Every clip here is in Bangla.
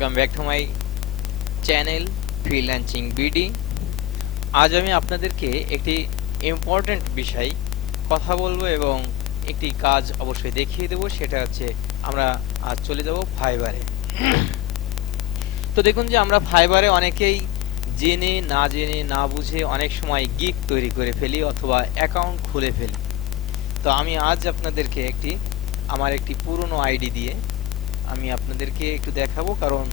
Welcome back to my channel freelancing BD. আজ আমি আপনাদেরকে একটি ইম্পর্ট্যান্ট বিষয় কথা বলবো এবং একটি কাজ অবশ্যই দেখিয়ে দেবো। সেটা হচ্ছে আমরা আজ চলে যাব ফাইবারে। তো দেখুন যে আমরা ফাইবারে অনেকেই জেনে না বুঝে অনেক সময় গিগ তৈরি করে ফেলি অথবা অ্যাকাউন্ট খুলে ফেলি। তো আমি আজ আপনাদেরকে আমার একটি পুরনো আইডি দিয়ে আমি আপনাদেরকে একটু দেখাবো, কারণ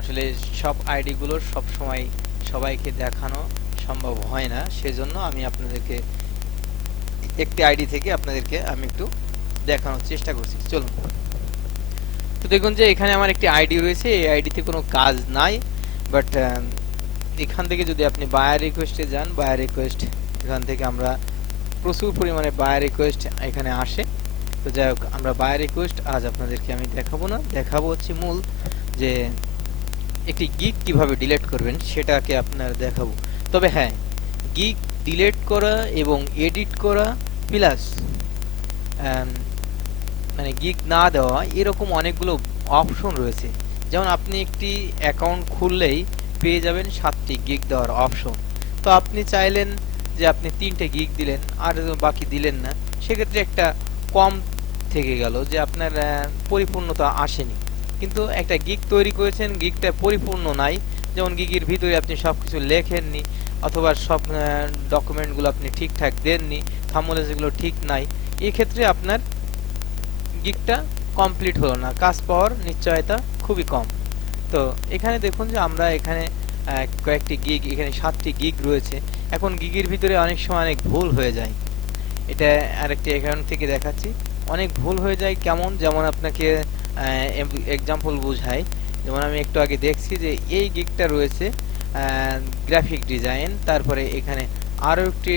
আসলে সব আইডিগুলো সব সময় সবাইকে দেখানো সম্ভব হয় না। সেজন্য আমি আপনাদেরকে একটি আইডি থেকে আপনাদেরকে আমি একটু দেখানোর চেষ্টা করছি। চলুন। তো দেখুন যে এখানে আমার একটি আইডি রয়েছে, এই আইডিতে কোনো কাজ নাই, বাট এখান থেকে যদি আপনি বায়ার রিকোয়েস্টে যান, বায়ার রিকোয়েস্ট এখান থেকে আমরা প্রচুর পরিমাণে বায়ার রিকোয়েস্ট এখানে আসে। তো যাই হোক, আমরা বায়ার রিকোয়েস্ট আজ আপনাদেরকে আমি দেখাবো না, দেখাবো হচ্ছে মূল যে একটি গিগ কিভাবে ডিলিট করবেন সেটাকে আপনার দেখাবো। তবে হ্যাঁ, গিগ ডিলিট করা এবং এডিট করা প্লাস মানে গিগ না দেওয়া এরকম অনেকগুলো অপশন রয়েছে। যেমন আপনি একটি অ্যাকাউন্ট খুললেই পেয়ে যাবেন 7টি গিগ দেওয়ার অপশন। তো আপনি চাইলেন যে আপনি 3টে গিগ দিলেন আর বাকি দিলেন না, সেক্ষেত্রে একটা কম থেকে গেল, যে আপনার পরিপূর্ণতা আসেনি। কিন্তু একটা গিগ তৈরি করেছেন, গিগটা পরিপূর্ণ নাই, যেমন গিগের ভিতরে আপনি সব কিছু লেখেননি অথবা সব ডকুমেন্টগুলো আপনি ঠিকঠাক দেননি, থাম্বনেলগুলো ঠিক নাই, এক্ষেত্রে আপনার গিগটা কমপ্লিট হলো না, কাজ পাওয়ার নিশ্চয়তা খুবই কম। তো এখানে দেখুন যে আমরা এখানে কয়েকটি গিগ, এখানে 7টি গিগ রয়েছে। এখন গিগের ভিতরে অনেক সময় অনেক ভুল হয়ে যায়। এটা আরেকটি অ্যাকাউন্ট থেকে দেখাচ্ছি, অনেক ভুল হয়ে যায়। কেমন? যেমন আপনাকে এক্সাম্পল বোঝাই। যেমন আমি একটু আগে দেখছি যে এই গিগটা রয়েছে গ্রাফিক ডিজাইন, তারপরে এখানে আরও একটি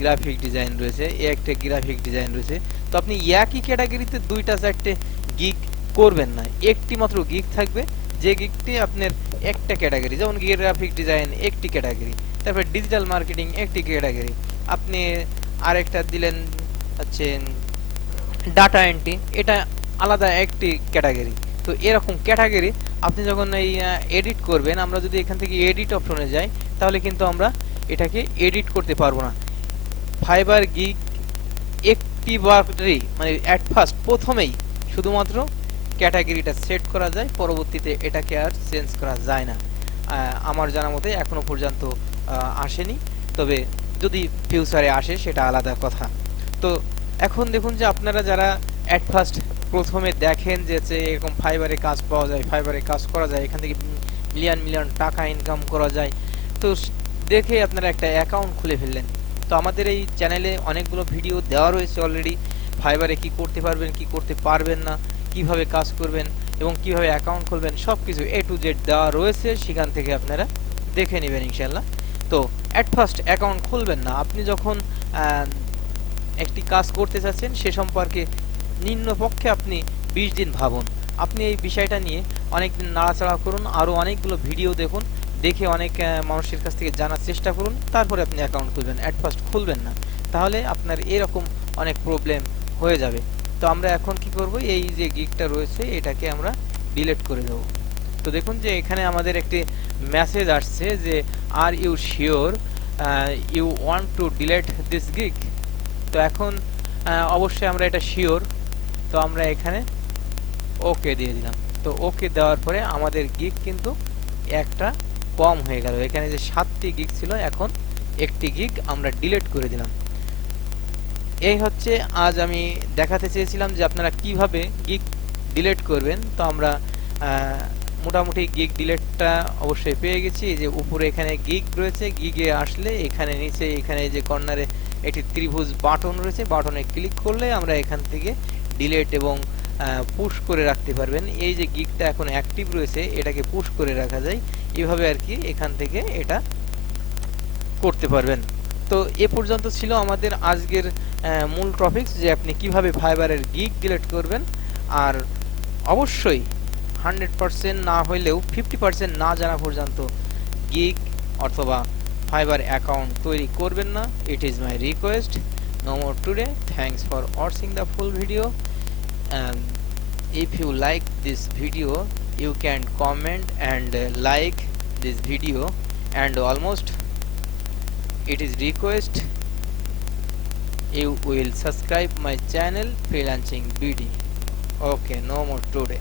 গ্রাফিক ডিজাইন রয়েছে, একটা গ্রাফিক ডিজাইন রয়েছে। তো আপনি একই ক্যাটাগরিতে 2টা-4টে গিগ করবেন না, একটি মাত্র গিগ থাকবে, যে গিগটি আপনার একটা ক্যাটাগরি, যেমন গ্রাফিক ডিজাইন একটি ক্যাটাগরি, তারপরে ডিজিটাল মার্কেটিং একটি ক্যাটাগরি, আপনি আরেকটা দিলেন হচ্ছে ডাটা এন্ট্রি, এটা আলাদা একটি ক্যাটাগরি। তো এরকম ক্যাটাগরি আপনি যখন এই এডিট করবেন, আমরা যদি এখান থেকে এডিট অপশনে যাই তাহলে কিন্তু আমরা এটাকে এডিট করতে পারবো না। ফাইবার গিগ একটিবারই মানে অ্যাট ফার্স্ট প্রথমেই শুধুমাত্র ক্যাটাগরিটা সেট করা যায়, পরবর্তীতে এটাকে আর চেঞ্জ করা যায় না। আমার জানা মতে এখনো পর্যন্ত আসেনি, তবে যদি ফিউচারে আসে সেটা আলাদা কথা। তো এখন দেখুন যে আপনারা যারা অ্যাট ফার্স্ট প্রথমে দেখেন যে এরকম ফাইবারে কাজ পাওয়া যায়, ফাইবারে কাজ করা যায়, এখান থেকে মিলিয়ন টাকা ইনকাম করা যায়, তো দেখে আপনারা একটা অ্যাকাউন্ট খুলে ফেললেন। তো আমাদের এই চ্যানেলে অনেকগুলো ভিডিও দেওয়া রয়েছে অলরেডি, ফাইবারে কি করতে পারবেন কি করতে পারবেন না, কিভাবে কাজ করবেন এবং কিভাবে অ্যাকাউন্ট খুলবেন, সব কিছু A to Z দেওয়া রয়েছে, সেখান থেকে আপনারা দেখে নেবেন ইনশাল্লাহ। তো অ্যাট ফার্স্ট অ্যাকাউন্ট খুলবেন না। আপনি যখন একটি কাজ করতে চাচ্ছেন সে সম্পর্কে নিম্নপক্ষে আপনি 20 দিন ভাবুন। আপনি এই বিষয়টা নিয়ে অনেক দিন নাড়াচাড়া করুন, আরও অনেকগুলো ভিডিও দেখুন, দেখে অনেক মানুষের কাছ থেকে জানার চেষ্টা করুন, তারপরে আপনি অ্যাকাউন্ট খুলবেন। অ্যাট ফার্স্ট খুলবেন না, তাহলে আপনার এরকম অনেক প্রবলেম হয়ে যাবে। তো আমরা এখন কি করব, এই যে গিগটা রয়েছে এটাকে আমরা ডিলিট করে দেব। তো দেখুন যে এখানে আমাদের একটি মেসেজ আসছে যে are you sure you want to delete this gig. তো এখন অবশ্যই আমরা এটা শিওর, তো আমরা এখানে ওকে দিয়ে দিলাম। তো ওকে দেওয়ার পরে আমাদের গিগ কিন্তু একটা কম হয়ে গেল, এখানে যে 7টি গিগ ছিল এখন একটি গিগ আমরা ডিলিট করে দিলাম। এই হচ্ছে আজ আমি দেখাতে চেয়েছিলাম যে আপনারা কিভাবে গিগ ডিলিট করবেন। তো আমরা মোটামুটি গিগ ডিলিটটা অবশ্যই পেয়ে গেছি। এই যে উপরে এখানে গিগ রয়েছে, গিগে আসলে এখানে নিচে এখানে যে কর্নারে একটি ত্রিভুজ বাটন রয়েছে, বাটনে ক্লিক করলে আমরা এখান থেকে ডিলিট এবং পুশ করে রাখতে পারবেন। এই যে গিগটা এখন অ্যাক্টিভ রয়েছে এটাকে পুশ করে রাখা যায়, এভাবে আর কি এখান থেকে এটা করতে পারবেন। তো এ পর্যন্ত ছিল আমাদের আজকের মূল টপিকস, যে আপনি কিভাবে ফাইবারের গিগ ডিলিট করবেন। আর অবশ্যই 100% না হইলেও 50% না জানা পর্যন্ত গিগ অথবা ফাইবার অ্যাকাউন্ট তৈরি করবেন না। It is my request. No more today. Thanks for watching the full video, and if you like this video you can comment and like this video, and almost it is request you will subscribe my channel freelancing BD. Okay, no more today.